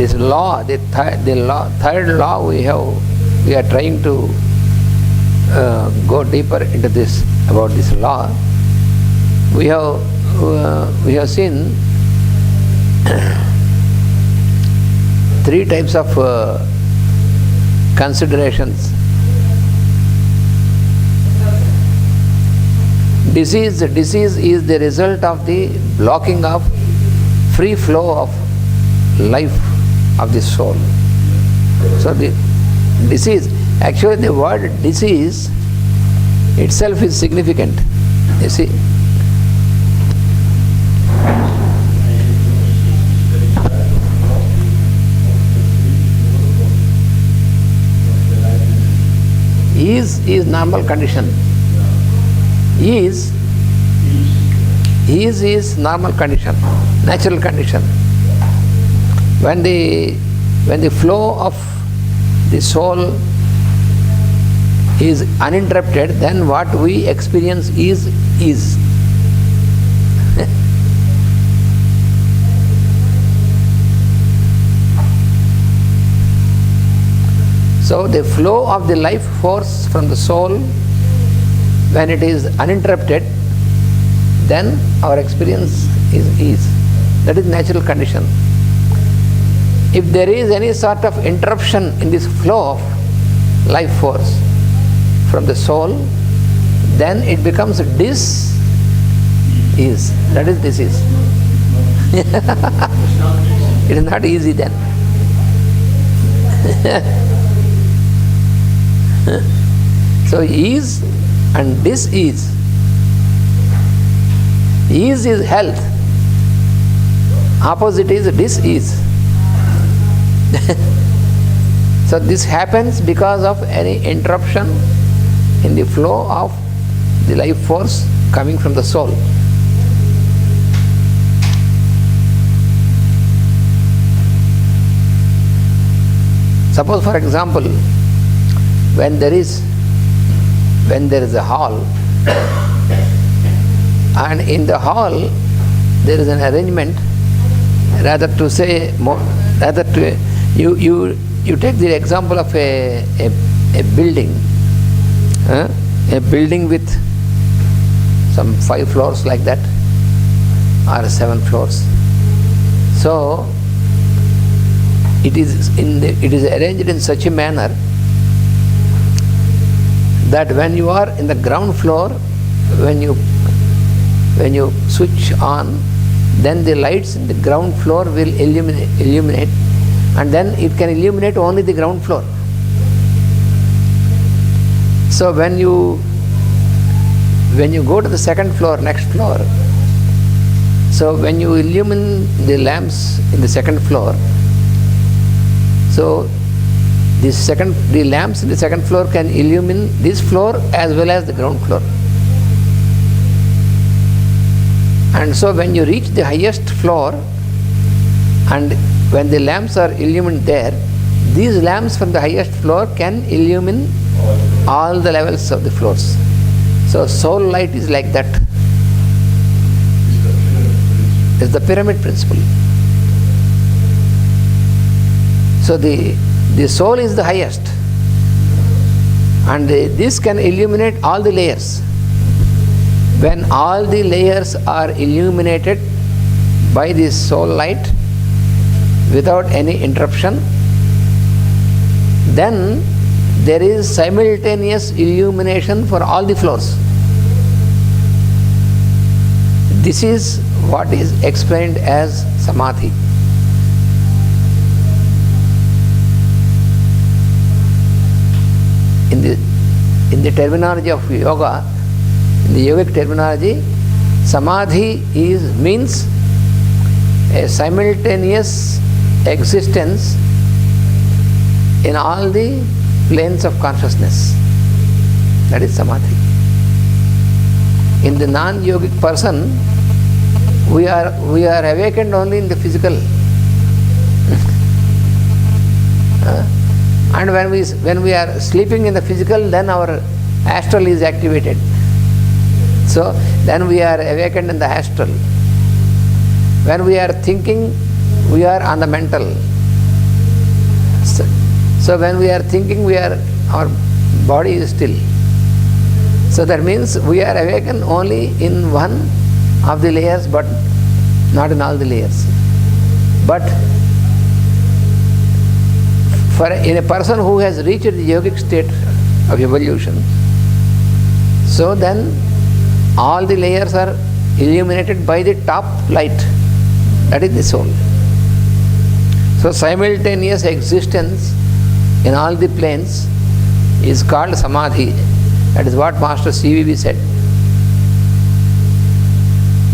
this law, third law we are trying to go deeper into this, about this law. We have seen three types of considerations. Disease is the result of the blocking of free flow of life of the soul. So the disease, actually the word disease itself is significant. You see, is normal condition. Is normal condition, natural condition. When the flow of the soul is uninterrupted, then what we experience is. So the flow of the life force from the soul, when it is uninterrupted, then our experience is ease. That is natural condition. If there is any sort of interruption in this flow of life force from the soul, then it becomes dis-ease. That is disease. It is not easy then. So ease and dis-ease. Ease is health. Opposite is dis-ease. So this happens because of any interruption in the flow of the life force coming from the soul. Suppose, for example, when there is a hall, and in the hall there is an arrangement, you take the example of a building, a building with some 5 floors like that, or 7 floors. So it is arranged in such a manner that when you are in the ground floor, when you switch on, then the lights in the ground floor will illuminate, and then it can illuminate only the ground floor. So when you go to the second floor, next floor, so when you illumine the lamps in the second floor, so the lamps in the second floor can illumine this floor as well as the ground floor. And so when you reach the highest floor, and when the lamps are illumined there, these lamps from the highest floor can illumine all the levels of the floors. So soul light is like that. It's the pyramid principle. So the soul is the highest, and this can illuminate all the layers. When all the layers are illuminated by this soul light without any interruption, then there is simultaneous illumination for all the floors. This is what is explained as samadhi. In the terminology of yoga, in the yogic terminology, samadhi means a simultaneous existence in all the planes of consciousness. That is samadhi. In the non-yogic person, we are awakened only in the physical. And when we are sleeping in the physical, then our astral is activated. So then we are awakened in the astral. When we are thinking, we are on the mental. So when we are thinking, our body is still. So that means we are awakened only in one of the layers, but not in all the layers. But in a person who has reached the yogic state of evolution, so then all the layers are illuminated by the top light, that is the soul. So simultaneous existence in all the planes is called samadhi. That is what Master CVV said.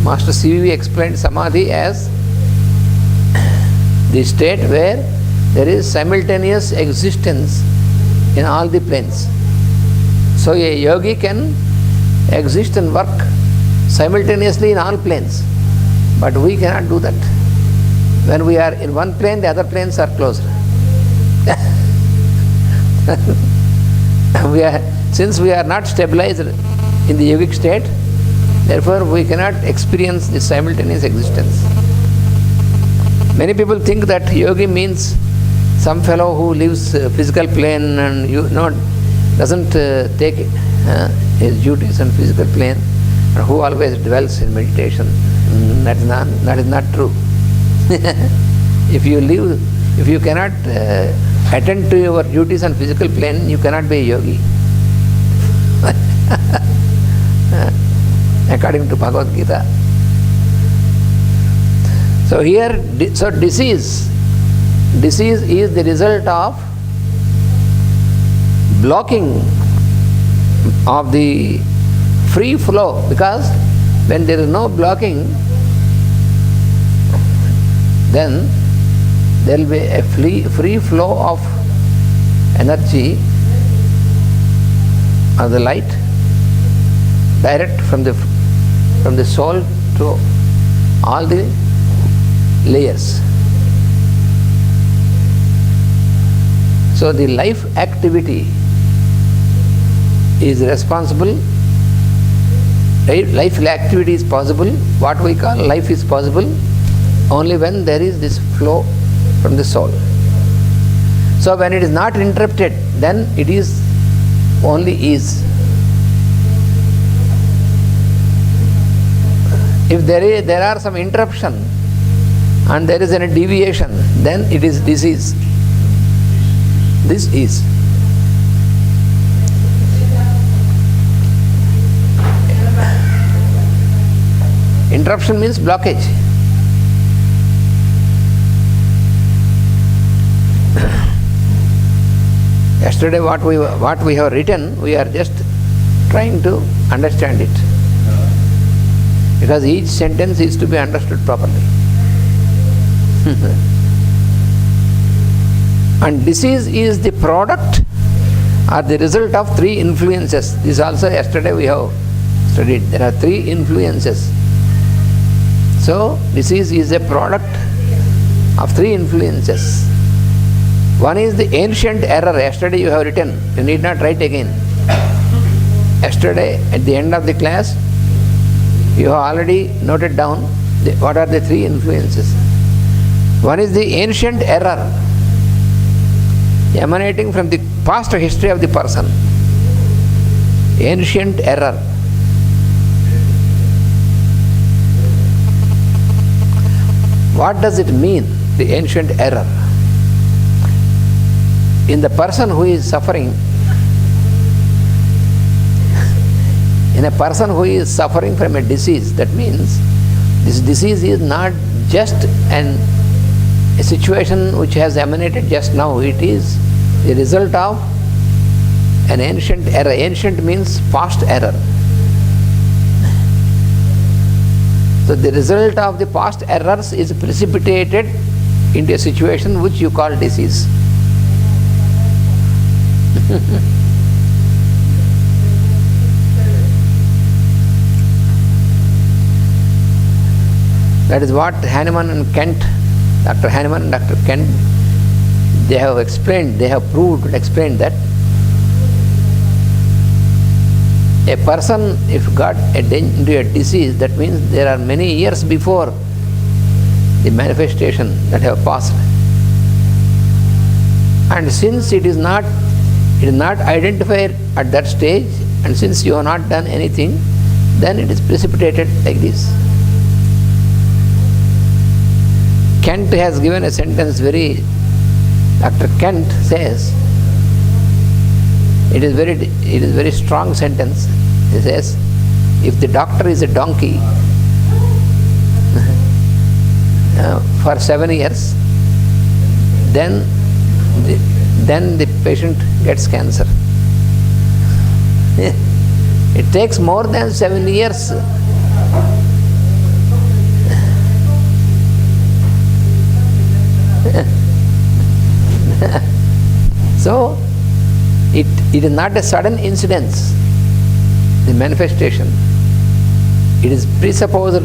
Master CVV explained samadhi as the state where there is simultaneous existence in all the planes. So a yogi can exist and work simultaneously in all planes, but we cannot do that. When we are in one plane, the other planes are closed. Since we are not stabilized in the yogic state, therefore we cannot experience this simultaneous existence. Many people think that yogi means some fellow who lives physical plane and doesn't take his duties on physical plane, and who always dwells in meditation. That is not true. If you cannot attend to your duties on physical plane, you cannot be a yogi. According to Bhagavad Gita. So here, disease is the result of blocking of the free flow, because when there is no blocking, then there will be a free flow of energy of the light direct from the soul to all the layers. So the life activity is responsible. Life activity is possible. What we call life is possible only when there is this flow from the soul. So when it is not interrupted, then it is only ease. If there are some interruption and there is a deviation, then it is disease. This is. Interruption means blockage. Yesterday what we have written, we are just trying to understand it, because each sentence is to be understood properly. And disease is the product or the result of three influences. This also yesterday we have studied. There are three influences. So disease is a product of three influences. One is the ancient error. Yesterday you have written. You need not write again. Yesterday at the end of the class, you have already noted down what are the three influences. One is the ancient error emanating from the past history of the person. Ancient error. What does it mean, the ancient error? In the person who is suffering, from a disease, that means this disease is not just a situation which has emanated just now. It is the result of an ancient error. Ancient means past error. So the result of the past errors is precipitated into a situation which you call disease. That is what Hahnemann and Kent, Dr. Hahnemann and Dr. Kent, they have explained, they have proved, explained that a person, if got into a disease, that means there are many years before the manifestation that have passed. And since it is not identified at that stage, and since you have not done anything, then it is precipitated like this. Kent has given a sentence Dr. Kent says, it is very strong sentence. He says, if the doctor is a donkey for 7 years, then the patient gets cancer. It takes more than 7 years. So, it is not a sudden incidence, the manifestation. It is predisposed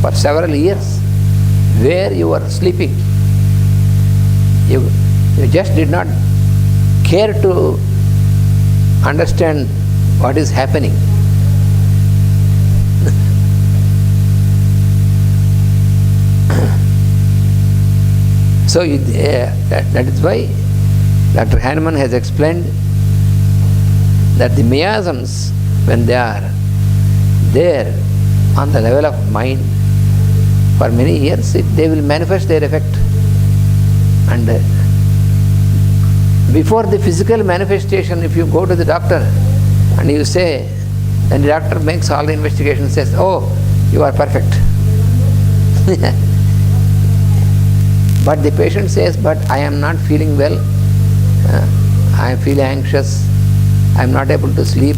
for several years, where you were sleeping. You just did not care to understand what is happening. So that is why Dr. Hahnemann has explained that the miasms, when they are there on the level of mind for many years, they will manifest their effect. And before the physical manifestation, if you go to the doctor and you say, then the doctor makes all the investigations, says, oh, you are perfect. But the patient says, but I am not feeling well, I feel anxious, I am not able to sleep.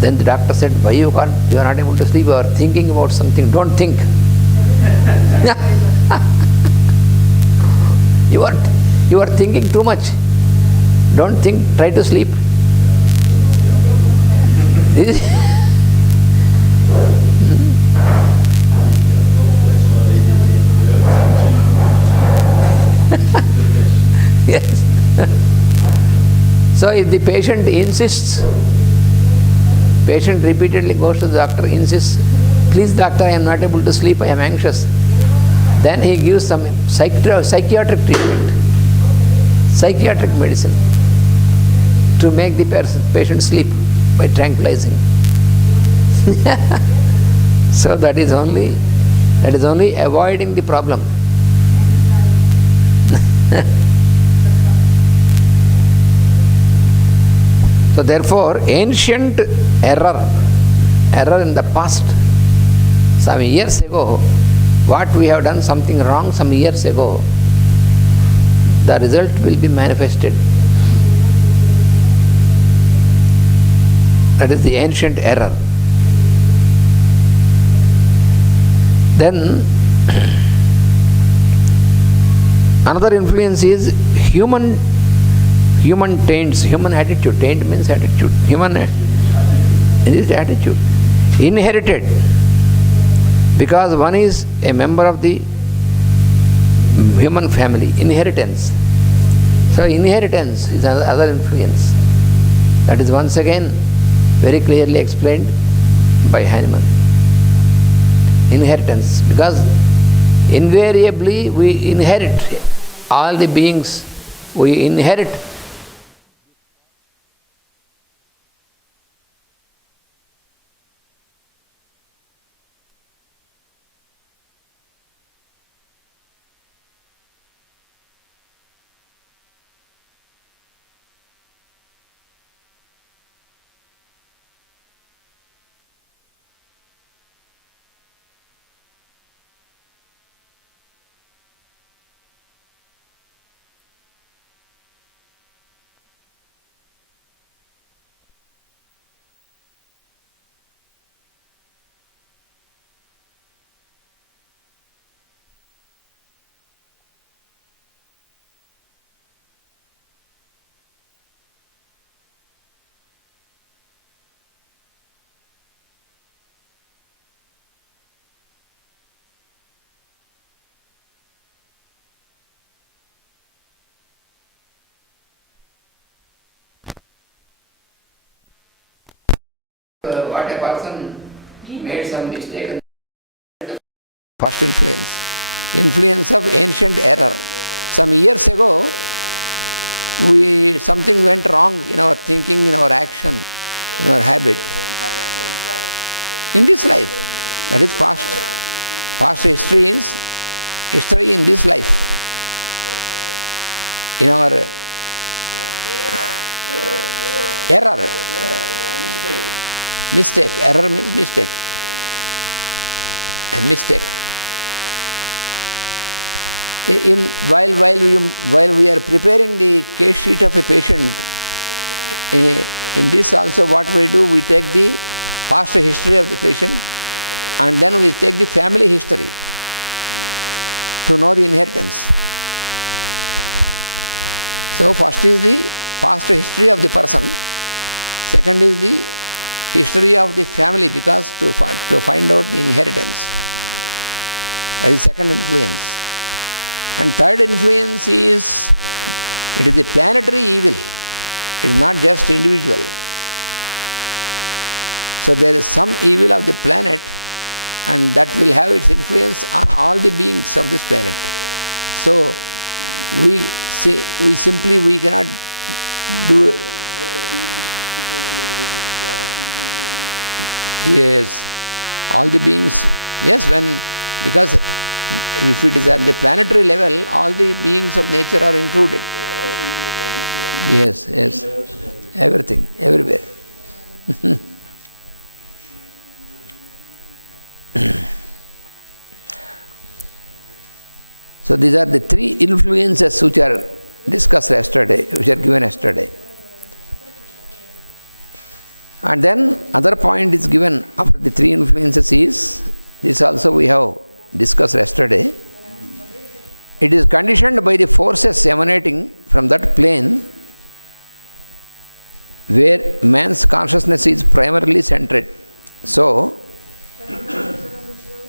Then the doctor said, why you are not able to sleep? You are thinking about something. Don't think. You are thinking too much. Don't think, try to sleep. Yes. So if the patient insists, patient repeatedly goes to the doctor, insists, please doctor, I am not able to sleep, I am anxious. Then he gives some psychiatric treatment, psychiatric medicine to make the patient sleep by tranquilizing. So that is only avoiding the problem. So therefore, ancient error in the past, some years ago, what we have done something wrong some years ago, the result will be manifested. That is the ancient error. Then another influence is human taints, human attitude. Taint means attitude. It is attitude. Inherited. Because one is a member of the human family. Inheritance. So inheritance is another influence. That is once again very clearly explained by Hahnemann. Inheritance. Because invariably we inherit, all the beings, we inherit what a person made some mistake. First influence. influence of ancient error. Some years ago, something went wrong in our thinking, in our action, in our habit. In this life, that is past. Past history is history in this life. In our error. Mistake. Error means mistake. A mistake. While we are preparing the case sheet of a patient, in this also what we do, we take the past history of the patient and then we take the family history to know the inheritance. So first is the past history of the person, second is the history of the family, because to find out the inheritance. That is second influence. And third influence is, it is a planetary evil. It is not just individual. So there is some evil of the planet, and that will have its influence on all the beings of this planet. So we cannot do. Yes, all the beings. Yes, because if it is at the planetary level, all the beings of nature are included. Yes, everything, everywhere. So these are the three influences which are discussed yesterday, which are given yesterday. And then other point is given after the three influences is, this also we have discussed yesterday. It is conditioned by the forces emanating from that plane where man's consciousness is primarily centered. So,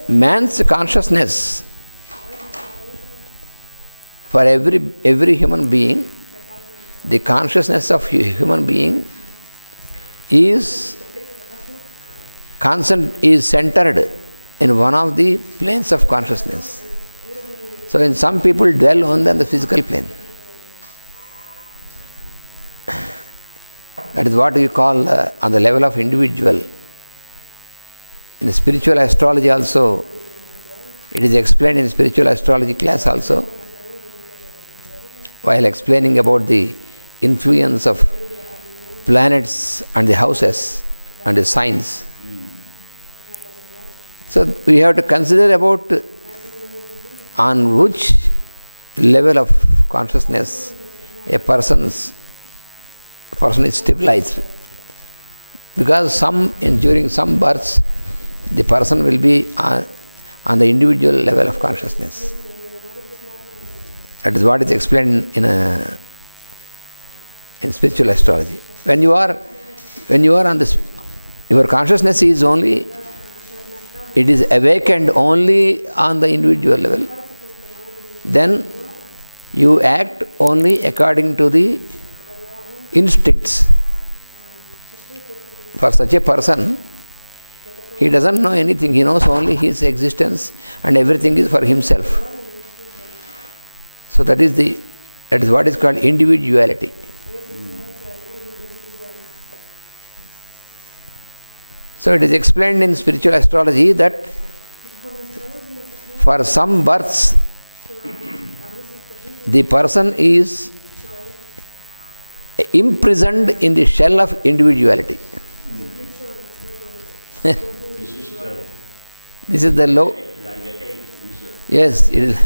man's consciousness for every human being, the consciousness of human being is centered in one of the planes of consciousness. So in some people dwell only on the physical plane. That is what we call on the level of individual. In the spiritual astrology also, it is explained in spiritual astrology class also, while explaining about the influence of planets and the houses and the signs. So we have to consider about on which level of consciousness a person is stabilized. Because during some births, the person will be on the individual level of consciousness. That is what is explained in spiritual astrology. When you are on this, your consciousness is only, it is awakened only on the individual level. Then you act only according to the instincts. For such a person, he doesn't know anything. He knows only his existence and everything is for himself. So that is what is called individuality. So it is explained in spiritual astrology that for some births, the person is imprisoned in the shell of individuality. This is the low. Yes, it is.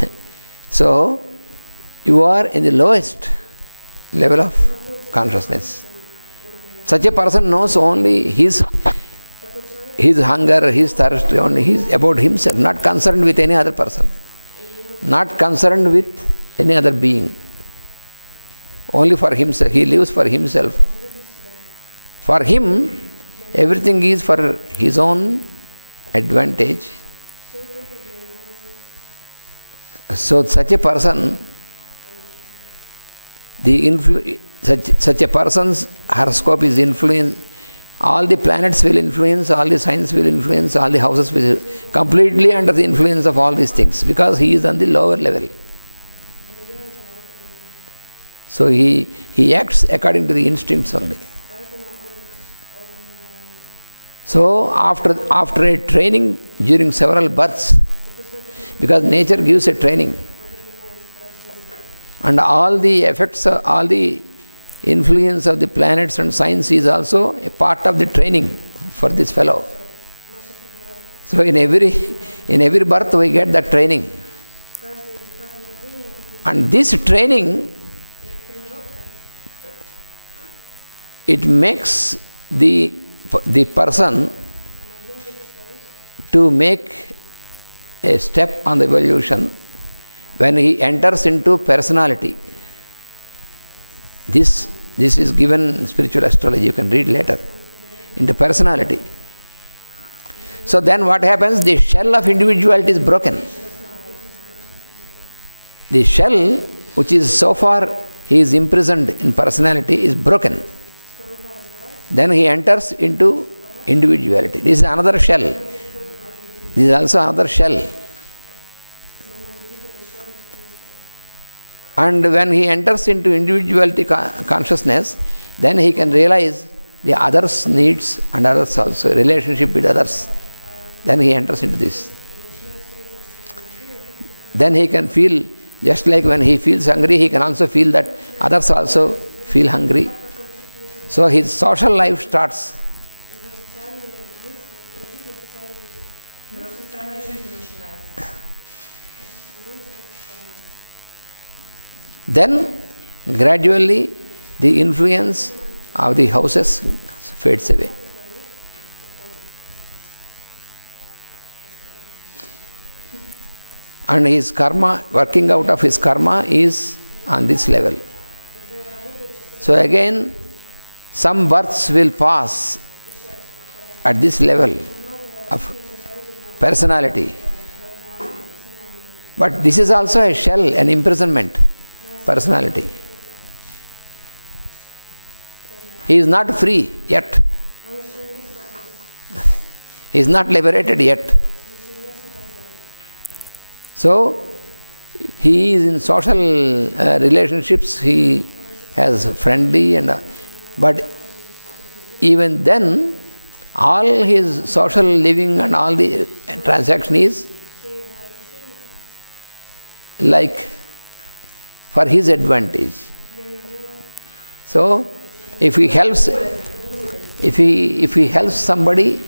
So you are in the lowest level of consciousness. Such a person knows only his hunger, his thirst, only he is about himself, not concerned with any other person, not concerned with any other being. Only for himself. He lives for himself. For him, everything is for his own advantage. So such a person, such a person's horoscope is influenced all the planets will influence, all the signs will influence, all the houses will completely under the influence of all these things, because he is on the lower level. So he acts according to the instincts only. So after a training during several births, because nature gives a training, and all the effects, all the influence of the planets and signs is also a part of the training for this fellow. So in every birth we get that training. And this training, it makes the person to make a step on the evolution when he enters into personality. This is given in spiritual astrology, you can read later, into personality. So then what happens? The shell of individuality is broken. The shell, which is so far he is imprisoned in personality, is broken. Then he enters into individuality. This is another shell. This is also another shell. And when he enters into individuality consciousness, then he can realize the others' needs and others also, relationship with others. Then he enters into this. Then he can feel, just like when he feels hungry, he can also feel that others also feel hungry. So his social life starts. Then gradually the influence of the houses fades away. And his karma, working out of his karma, is on this level. So again, some births will pass at this level of personality. But this is also a shell, an imprisonment. Personality. He is not free yet. He is not liberated yet. So he is in social relationships, he has friendly but even then all his social living and all the transaction is like for his advantage. So if he helps somebody,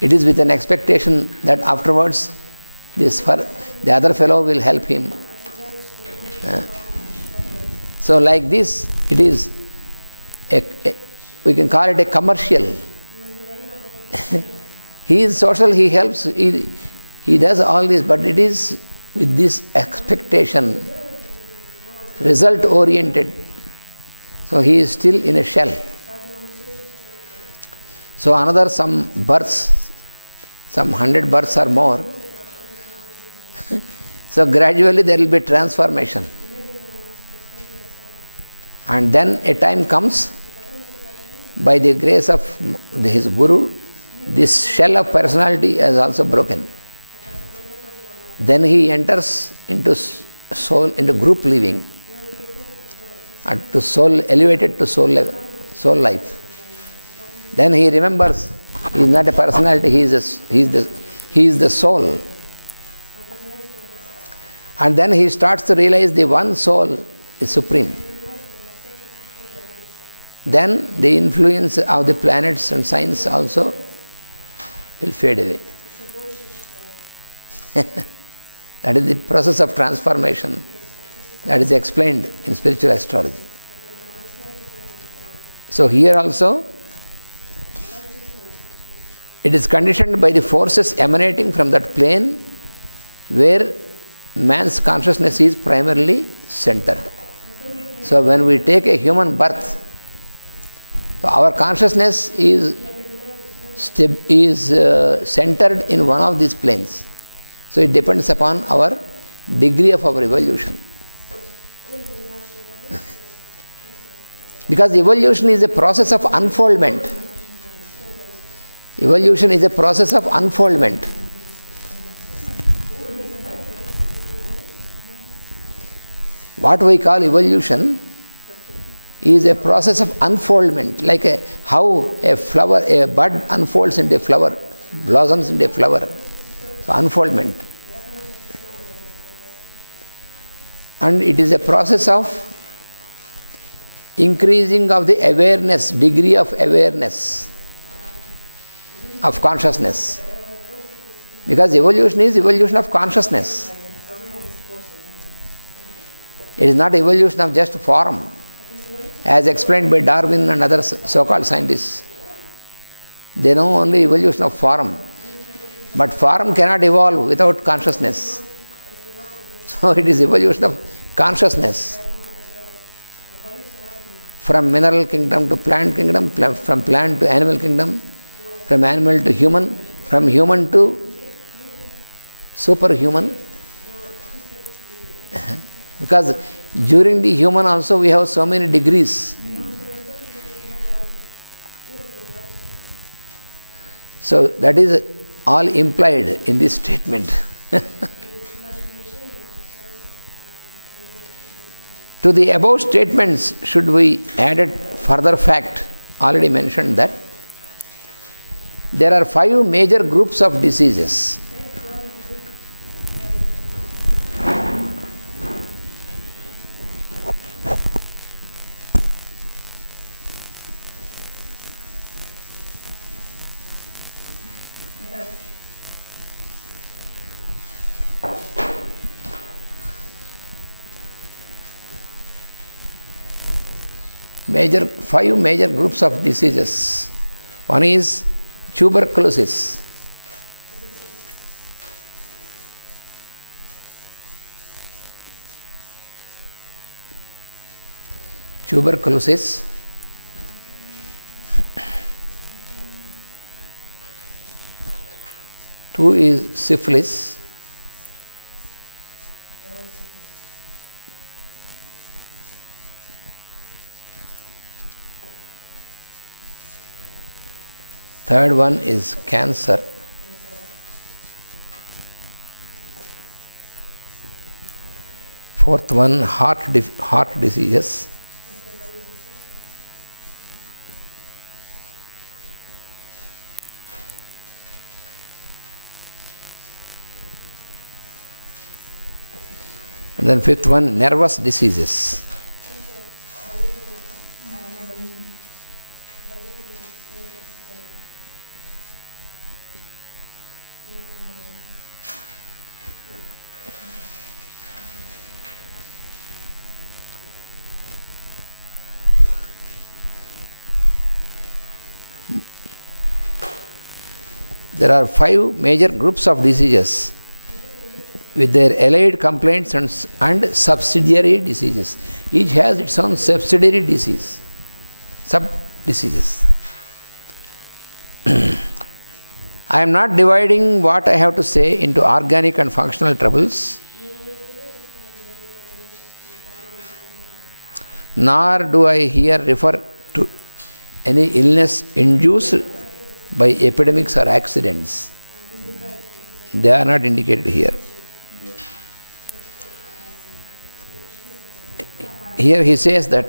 it is with an expectation that afterwards the other fellow will help him. So like this, it is we can call it a commercial. He is social, he helps, he does all this, but it is with this expectation, result oriented. So he is still in a shell. So another some births, some 100 births or more. So gradually there will be transformation. And then a time comes, by the grace of his guru, this shell of personality is also broken. Then he enters into soul, into group living, and to soul, elevated to soul level, soul life. Then he remembers he is not a personality, he is the soul. And then he starts to realize the one soul is supreme. Then the influence of the planets and signs also will fade away. That is the process of transformation that is explained in spiritual astrology. So here also, it is conditioned by the forces emanating from that plane where man's consciousness is primarily centered. So when we take a human birth, our consciousness is centered in one of these planes. So it depends upon our degree of our evolution. Because evolution is a process of unfoldment. Evolution is a process of unfoldment. What we call evolution is a process of unfoldment, like how a flower, a bud unfolds into a flower, blossoms into a flower. So unfoldment. And it is a process of increasing of the awareness, degree of awareness of consciousness. Because evolution is evolution of consciousness. It is not evolution of just form, as explained by Darwin and other so-called scientists. They know only evolution of form. But form cannot evolve without consciousness. So it is evolution of consciousness. From mineral kingdom to plant kingdom, from plant to animal kingdom, from animal to human, from human to superhuman. Because during the human also we have so many degrees. So that is all implied in this statement. To the above statements should we add a further fact, already mentioned, that there are 5 major groups of diseases. Five major groups of diseases. One is tuberculosis. Tuberculosis. Two is syphilis. Third one is cancer. Fourth one, heart diseases. And then fifth one, nervous diseases. There are 5 major groups of diseases with their allied complaints and subsidiary diseases. Each has its own subsidiary disease, sub-diseases. I am not dividing what I have to say into organic and functional troubles, nor do I here refer to any illness induced by epidemics or accidents. They are not indicated here. Here he says that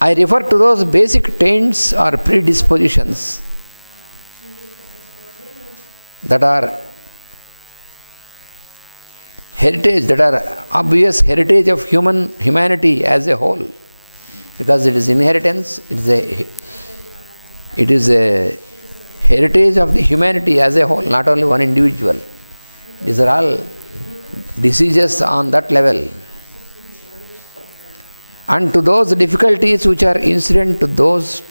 I refer to those basic taints or predispositions that are heritage, that are obvious heritage of humanity as a whole, because it is inheritance, it is a heritage of the humanity as a whole, not only one individual. These are all diseases on that level. And to those difficulties which are incident to those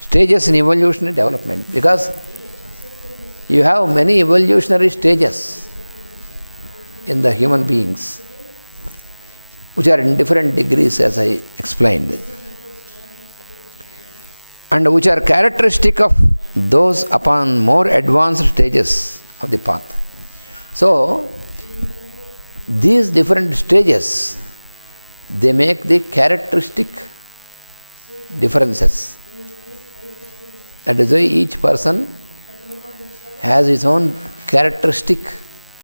stages in evolutionary development, because you have many evolutionary stages in the human beings, which are in different degrees, as I explained, and which are characteristic of those upon more advanced stages of the path. So, these different stages, they make the characteristic differences. That is why each person has his own characteristic